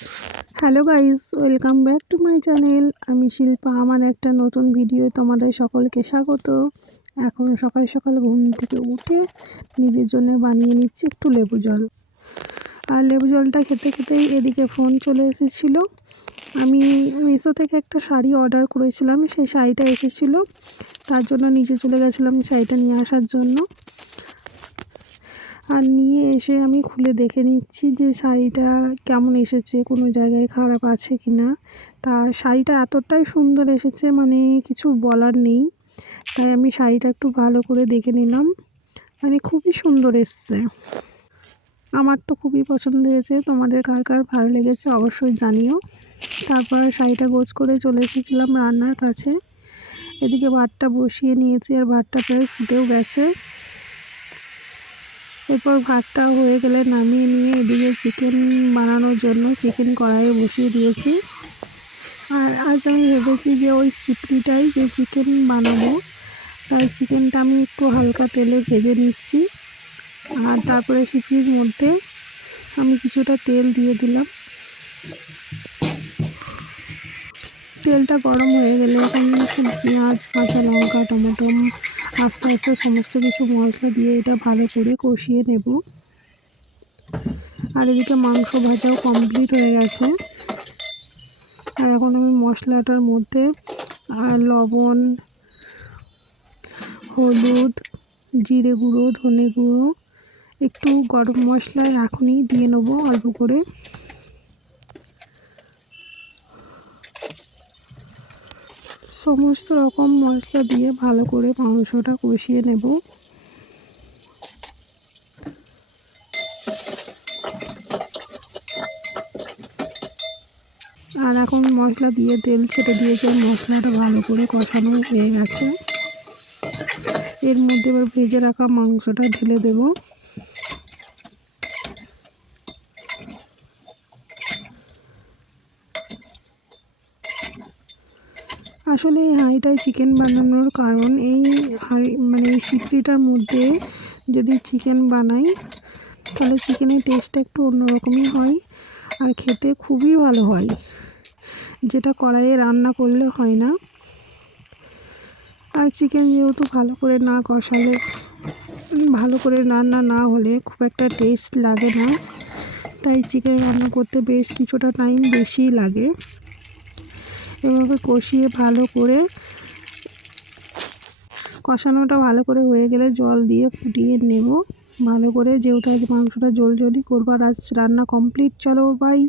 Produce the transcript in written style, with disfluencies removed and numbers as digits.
Hello guys, welcome back to my channel. আমি শিল্পা। আমার একটা নতুন ভিডিও তোমাদের সকলকে স্বাগত। এখন সকাল সকাল ঘুম থেকে উঠে নিজের জন্য বানিয়ে নিচ্ছি একটু লেবু জল। আর লেবু জলটা খেতে খেতেই এদিকে ফোন চলে এসেছিলো। আমি মিশো থেকে একটা শাড়ি অর্ডার করেছিলাম, সেই শাড়িটা এসেছিলো, তার জন্য নিচে চলে গেছিলাম শাড়িটা নিয়ে আসার জন্য। আর নিয়ে এসে আমি খুলে দেখে নিচ্ছি যে শাড়িটা কেমন এসেছে, কোনো জায়গায় খারাপ আছে কি না। তা শাড়িটা এতটাই সুন্দর এসেছে, মানে কিছু বলার নেই। তাই আমি শাড়িটা একটু ভালো করে দেখে নিলাম, মানে খুবই সুন্দর এসছে। আমার তো খুবই পছন্দ হয়েছে। তোমাদের কার কার ভালো লেগেছে অবশ্যই জানিও। তারপর শাড়িটা গোছ করে চলে এসেছিলাম রান্নার কাছে। এদিকে ভাতটা বসিয়ে নিয়েছি, আর ভাতটা প্রায় ফুটেও গেছে। এরপর ভাতটা হয়ে গেলে নামিয়ে নিয়ে এদিকে চিকেন বানানোর জন্য চিকেন কড়াইয়ে বসিয়ে দিয়েছি। আর আজ আমি ভেবেছি যে ওই সিপড়িটাই যে চিকেন বানাবো, তাই চিকেনটা আমি একটু হালকা তেলে ভেজে নিচ্ছি। আর তারপরে সিপড়ির মধ্যে আমি কিছুটা তেল দিয়ে দিলাম। তেলটা গরম হয়ে গেলে এখানে পেঁয়াজ, কাঁচা লঙ্কা, টমেটো আস্তে আস্তে সমস্ত কিছু মশলা দিয়ে এটা ভালো করে কষিয়ে নেব। আর এদিকে মাংস ভাজাও কমপ্লিট হয়ে গেছে। আর এখন আমি মশলাটার মধ্যে লবণ, হলুদ, জিরে গুঁড়ো, ধনে গুঁড়ো, একটু গরম মশলা এখনই দিয়ে নেবো অল্প করে। সমস্ত রকম মশলা দিয়ে ভালো করে মাংসটা কষিয়ে নেব। আর এখন মশলা দিয়ে তেল ছেড়ে দিয়েছে, মশলাটা ভালো করে কষানো হয়ে গেছে। এর মধ্যে এবার ভেজে রাখা মাংসটা ঢেলে দেব। আসলে এই হাঁড়িটায় চিকেন বানানোর কারণ, এই হাঁড়ি মানে এই সিপড়িটার মধ্যে যদি চিকেন বানাই তাহলে চিকেনের টেস্টটা একটু অন্যরকমই হয়, আর খেতে খুবই ভালো হয়, যেটা কড়াইয়ে রান্না করলে হয় না। আর চিকেন যেহেতু ভালো করে না কষালে, ভালো করে রান্না না হলে খুব একটা টেস্ট লাগে না, তাই চিকেন রান্না করতে বেশ কিছুটা টাইম বেশি লাগে। এভাবে কষিয়ে ভালো করে কষানোটা ভালো করে হয়ে গেলে জল দিয়ে ফুটিয়ে নেব ভালো করে, যেহেতু আজ মাংসটা জলজলই করবো। আর আজ রান্না কমপ্লিট। চলো বাই।